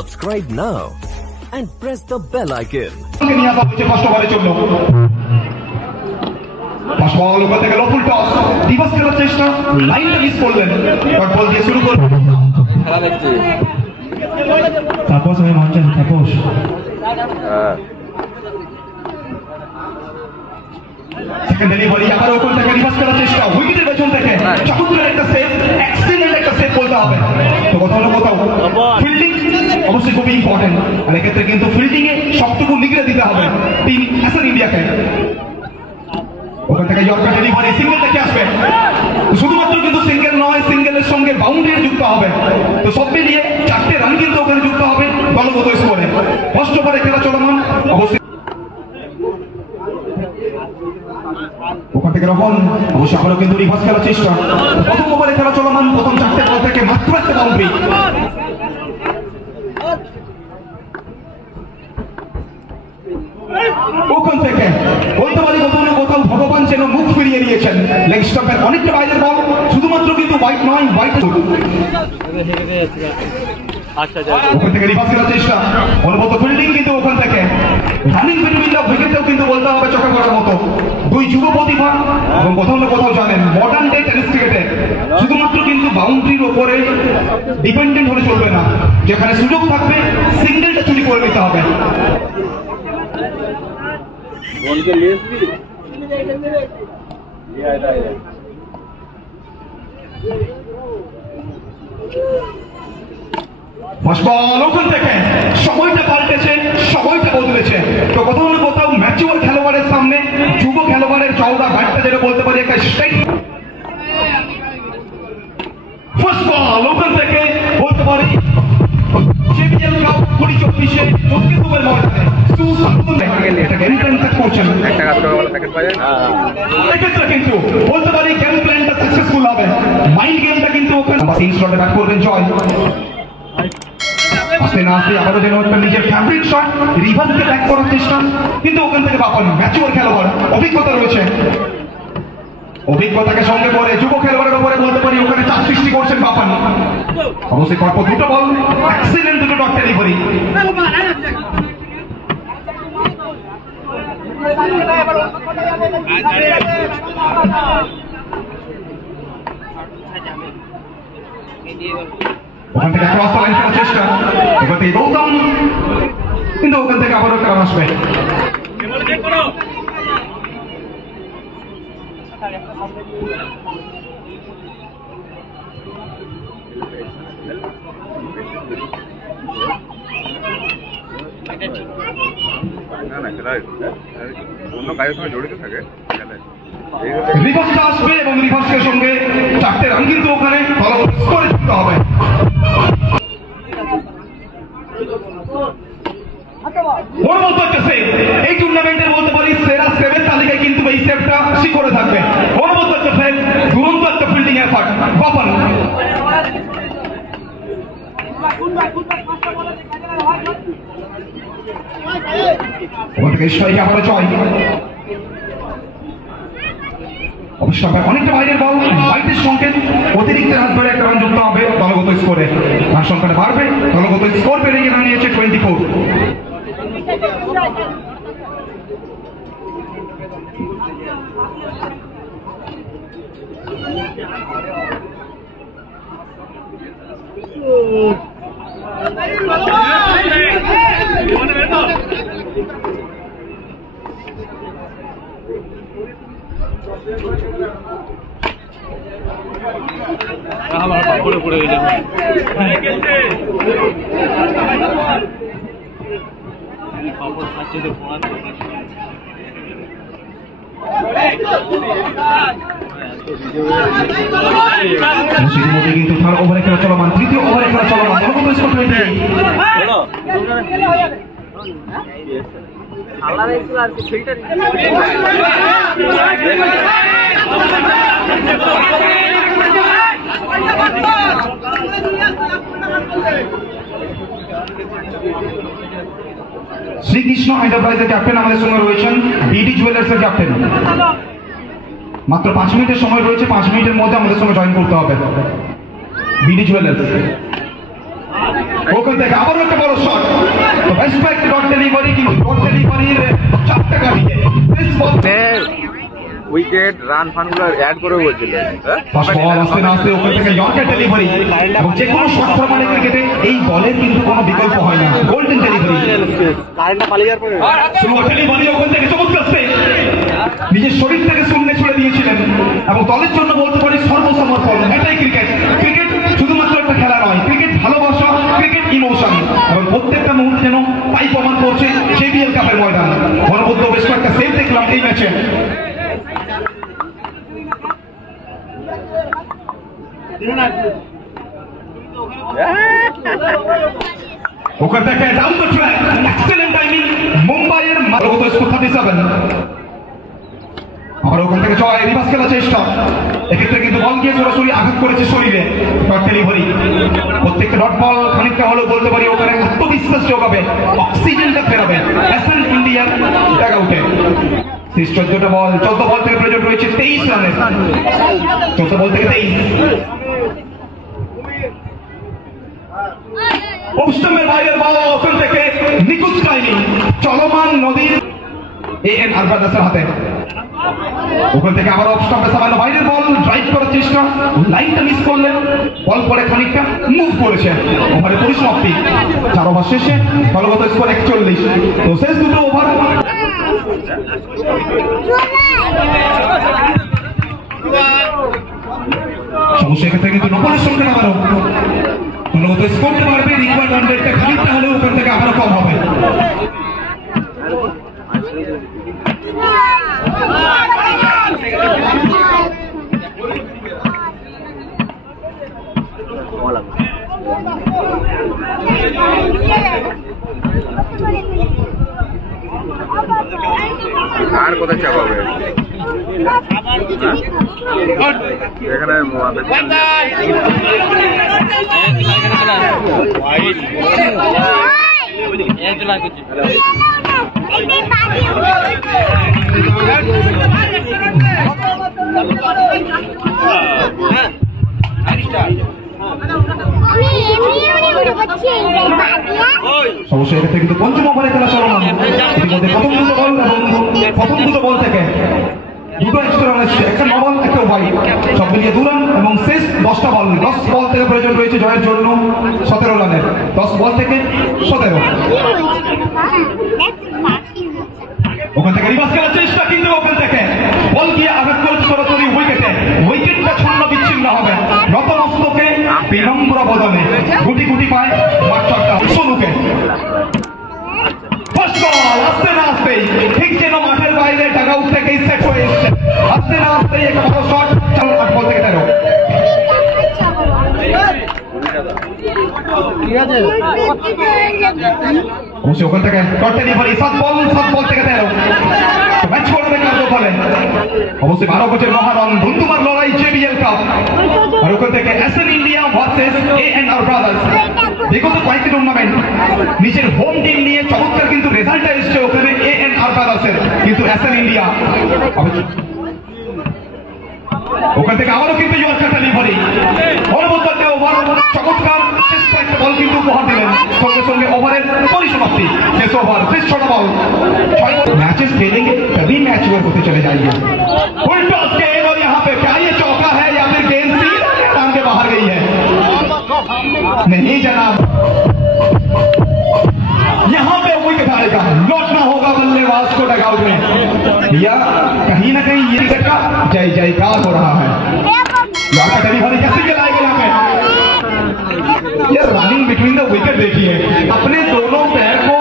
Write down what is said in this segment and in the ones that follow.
Subscribe now and press the bell icon. Second delivery আবার ওখান থেকে রিভার্স করার চেষ্টা, উইকেটের পেছন থেকে চমৎকার একটা সেভ, এক্সিলেন্ট একটা সেভ বলতে হবে। তো কোথাও না কোথাও ফিল্ডিং অবশ্যই খুবই ইম্পর্টেন্ট, আর এক্ষেত্রে কিন্তু ফিল্ডিং এ সবটুকু নিগড়ে দিতে হবে টিম অ্যাসার ইন্ডিয়াকে। ওখান থেকে ইয়র্কার ডেলিভারি, সিঙ্গেল থেকে আসবে, শুধুমাত্র কিন্তু সিঙ্গেল নয়, সিঙ্গেলের সঙ্গে বাউন্ডারি যুক্ত হবে। তো সব মিলিয়ে 4টে রান কিন্তু ওখানে যুক্ত হবে দলগত স্কোরে। ফার্স্ট ওভারে খেলা চলমান, অবশ্যই ওখান থেকে রহন অবশ্য আবারও কিন্তু রিভার্স খেলার চেষ্টা। প্রথম ওভারে খেলা চলমান, প্রথম 4টে বল থেকে মাত্র একটা বাউন্ডারি। ওখান থেকে বলতে পারি কোথাও না কোথাও ভগবান যেন মুখ ফিরিয়ে নিয়েছেন। লেগ স্টাম্পের অনেকটা বাইরের বল, শুধুমাত্র কিন্তু হোয়াইট নয়, হোয়াইট ওখান থেকে রিভার্স খেলার চেষ্টা, অনুভূত ফিল্ডিং কিন্তু ওখান থেকে রানিং বিটুইন দ্য উইকেটেও কিন্তু বলতে হবে চোখে পড়ার মতো। দুই যুব প্রতিভা এবং কোথাও না কোথাও জানেন মডার্ন ডে টেনিস ক্রিকেটে শুধুমাত্র কিন্তু বাউন্ডারির ওপরে ডিপেন্ডেন্ট হলে চলবে না, যেখানে সুযোগ থাকবে সিঙ্গেলটা চুরি করে নিতে হবে। ফার্স্ট বল ওখান থেকে সময়টা পাল্টেছে, সময়টা বদলেছে। তো কোথাও না কোথাও ম্যাচিওর খেলোয়াড়ের সামনে যুব খেলোয়াড়ের চওড়া ব্যাটটা যেটা বলতে পারি একটা স্ট্রাইক। ফার্স্ট বল ওখান থেকে বলতে পারি চ্যাম্পিয়ন কাপ 2024-এ চব্বিশের ময়দানে কিন্তু বলতে পারি গেম প্ল্যানটা সাকসেসফুল হবে। মাইন্ড গেমটা কিন্তু ওখানে তিন স্লটে ব্যাট করবেন জয়। আস্তে না আস্তে আবারও যেন একটা নিজের ফেভারিট শট রিভার্সকে ব্যাক করার চেষ্টা, কিন্তু ওখান থেকে বাপন ম্যাচিওর খেলোয়াড়, অভিজ্ঞতা রয়েছে, অভিজ্ঞতাকে সঙ্গে করে যুব খেলোয়াড়ের উপরে বলতে পারি ওখানে চাপ সৃষ্টি করছেন বাপন। অবশ্যই কর্প দুটো বল, এক্সিলেন্ট দুটো ডট ডেলিভারি। ওখান থেকে ক্রস লাইন করার চেষ্টা, ওখান থেকে গৌতম, কিন্তু ওখান থেকে আবারও একটা রান আসবে। রিভার্সটা আসবে এবং রিভার্সের সঙ্গে 4টে রান কিন্তু ওখানে স্কোরে যুক্ত হবে। এই টুর্নামেন্টের বলতে পারি সেরা 7 তালিকায় কিন্তু এই সেভটা শিখরে থাকবে। অনুমত একটা ফেল, দুরন্ত একটা ফিল্ডিং এফার্ট বাপন। ওখান থেকে স্ট্রাইকে আবারও জয়। অবশ্য অনেকটা বাইরের বল, হোয়াইটের সংকেত, অতিরিক্ত রান ধরে একটা রান যুক্ত হবে দলগত স্কোরে। রান সংখ্যাটা বাড়বে, দলগত স্কোর বেড়ে গিয়ে দাঁড়িয়েছে 24। পড়ে গেছে কিন্তু থার্ড ওভারে খেলা চলমান, তৃতীয় ওভারে খেলা চলমান, শ্রীকৃষ্ণ এন্টারপ্রাইজের ক্যাপ্টেন আমাদের সঙ্গে রয়েছেন, বিডি জুয়েলার্সের ক্যাপ্টেন। মাত্র 5 মিনিটের সময় রয়েছে, 5 মিনিটের মধ্যে আমাদের সঙ্গে জয়েন করতে হবে। বিডি জুয়েলার্স ওখান থেকে আবারও একটা বড় শট, তো রেসপেক্ট ডট ডেলিভারি, কিন্তু ডট ডেলিভারির 4 টাকা দিয়ে উইকেট রান ফানগুলো অ্যাড করে বলছিল আস্তে আস্তে ওখান থেকে ইয়র্কার ডেলিভারি, এবং যে কোনো শর্ট ফরম্যাটে ক্রিকেটে এই বলের কিন্তু কোনো বিকল্প হয় না, গোল্ডেন ডেলিভারি। কারেন্টটা পালিয়ে যাওয়ার পরে স্লো ডেলিভারি, ওখান থেকে চমৎকার সেভ, নিজের শরীর থেকে শূন্যে ছুড়ে দিয়েছিলেন, এবং দলের জন্য বলতে পারি সর্বসমর্পণ। এটাই ক্রিকেট। ক্রিকেট শুধুমাত্র একটা খেলা নয়, ক্রিকেট ভালোবাসা, ক্রিকেট ইমোশন, এবং প্রত্যেকটা মুহূর্তে যেন তাই প্রমাণ করছে জেবিএল কাপের ময়দান। গণবদ্ধ বেশ কয়েকটা সেভ দেখলাম এই ম্যাচে। ওখান থেকে down the track, excellent timing, মুম্বাইয়ের মারগত স্কোর 37। আবার ওখান থেকে জয়, রিভার্স খেলার চেষ্টা, এক্ষেত্রে কিন্তু বল গিয়ে সরাসরি আঘাত করেছে শরীরে। ডট ডেলিভারি, প্রত্যেকটা ডট বল খানিকটা হলেও বলতে পারি ওখানে আত্মবিশ্বাস যোগাবে, অক্সিজেনটা ফেরাবে এসএন ইন্ডিয়ার ডাগ আউটে। 14টা বল, 14 বল থেকে প্রয়োজন রয়েছে 23 রানের, 14 বল থেকে 23। অফস্টাম্পের বাইরের বল, ওখান থেকে নিখুঁত টাইমিং, চলমান নদীর এএনআর ব্রাদার্সের হাতে। ওখান থেকে আবার অফস্টাম্পে সামান্য বাইরের বল, ড্রাইভ করার চেষ্টা, লাইনটা মিস করলেন, বল পরে খানিকটা মুভ করেছে। ওভারে পরিসমাপ্তি, 4 ওভার শেষে দলগত স্কোর 41। তো শেষ দুটো ওভার সমস্যা, এক্ষেত্রে কিন্তু নকলের সঙ্গে আবারও দলগত স্কোরটা বাড়বে, রিকোয়ার্ড রান রেটটা খানিকটা হলেও ওখান থেকে আবারও কম হবে। আর কোথায় চাপাবে এখানে সমস্যা, এক্ষেত্রে কিন্তু পঞ্চম ওভারে খেলা চলমান। ইতিমধ্যে প্রথম দুটো বল থেকে দুটো এক্সট্রা রান এসছে, একটা নবল একটা ওয়াইড, সব মিলিয়ে 2 রান, এবং শেষ 10টা বল, 10 বল থেকে প্রয়োজন রয়েছে জয়ের জন্য 17 রানের, 10 বল থেকে 17। ওখান থেকে রিভার্স খেলার চেষ্টা, কিন্তু ওখান থেকে বল গিয়ে আঘাত করেছে সরাসরি উইকেটে। উইকেটটা ছন্ন বিচ্ছিন্ন হবে রতনস্তকে বিনম্র বদনে, গুটি গুটি পায় মাঠটা সোনুকে। ফার্স্ট বল, আস্তে না আসতেই ঠিক যেন মাঠের বাইরে ডাগ আউট থেকেই সেট হয়ে এসছে, আস্তে না আসতেই একটা বড় শট, 8 বল থেকে 13। অবশ্যই ওখান থেকে ডট ডেলিভারি, 7 বল থেকে 13। ম্যাচ করবে কার্য ফলে অবশ্যই 12 কোচের মহারণ, ধুমধুমার লড়াই জেবিএল কাপ। আর ওখান থেকে SN India versus ANR brothers. বিগত কয়েকটি টুর্নামেন্ট নিজের হোম টিম নিয়ে চমৎকার কিন্তু রেজাল্টটা এসছে ওখানে এএনআর ব্রাদার্সের, কিন্তু এসএন ইন্ডিয়া ওখান থেকে আবারও কিন্তু ইয়র্কার ডেলিভারি, পরবর্তীতে ওভার চমৎকার শেষ কয়েকটা বল কিন্তু উপহার দিলেন, সঙ্গে সঙ্গে ওভারের পরিসমাপ্তি। শেষ ওভার, শেষ 6টা বল, 6 मैचेस खेलेंगे तभी मैच ओवर होते चले जाएंगे। फुल टॉस गेंद, और यहाँ पे क्या ये चौका है या फिर गेंद सीधे मैदान के बाहर गई है? नहीं जनाब, यहाँ पे विकेट आएगा, लौटना होगा बल्लेबाज को डग आउट में, या कहीं ना कहीं ये विकेट का जय जयकार हो रहा है। यहाँ का डलीभारी कैसे चलाएगा यहाँ पे? ये रनिंग बिटवीन द विकेट देखिए, अपने दोनों पैर को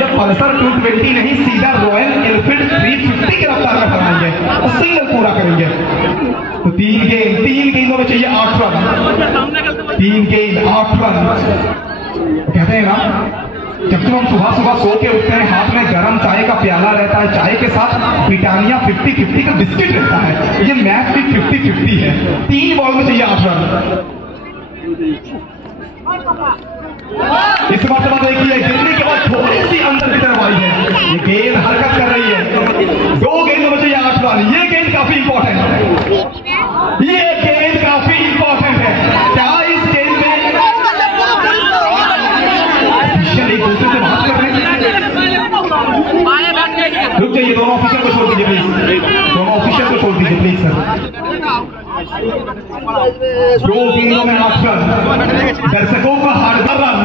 या पल्सर 220 नहीं, सीधा रॉयल एनफील्ड 350 की रफ्तार में बनाएंगे और सिंगल पूरा करेंगे। तो 3 गेंदों में चाहिए 8 रन, 3 गेंद 8 रन। कहते हैं ना, जब हम सुबह सुबह सो के उठते हैं, हाथ में गरम चाय का प्याला रहता है, चाय के साथ ब्रिटानिया 50-50 का बिस्किट रहता है, ये मैच भी 50-50 है। 3 बॉल में चाहिए 8 रन। इस मरतबा देखिए, गिरने के बाद थोड़ी सी अंदर की तरफ आई है, ये गेंद हरकत कर रही है। 2 गेंदों में चाहिए 8 रन। ये गेंद काफी इंपॉर्टेंट है, ये गेंद काफी इंपॉर्टेंट है। क्या इस गेंद में दोनों ऑफिसर को छोड़ दीजिए प्लीज, दोनों ऑफिसर को छोड़ दीजिए प्लीज सर। दो गेंदों में 8 रन, दर्शकों का हार्दिक रन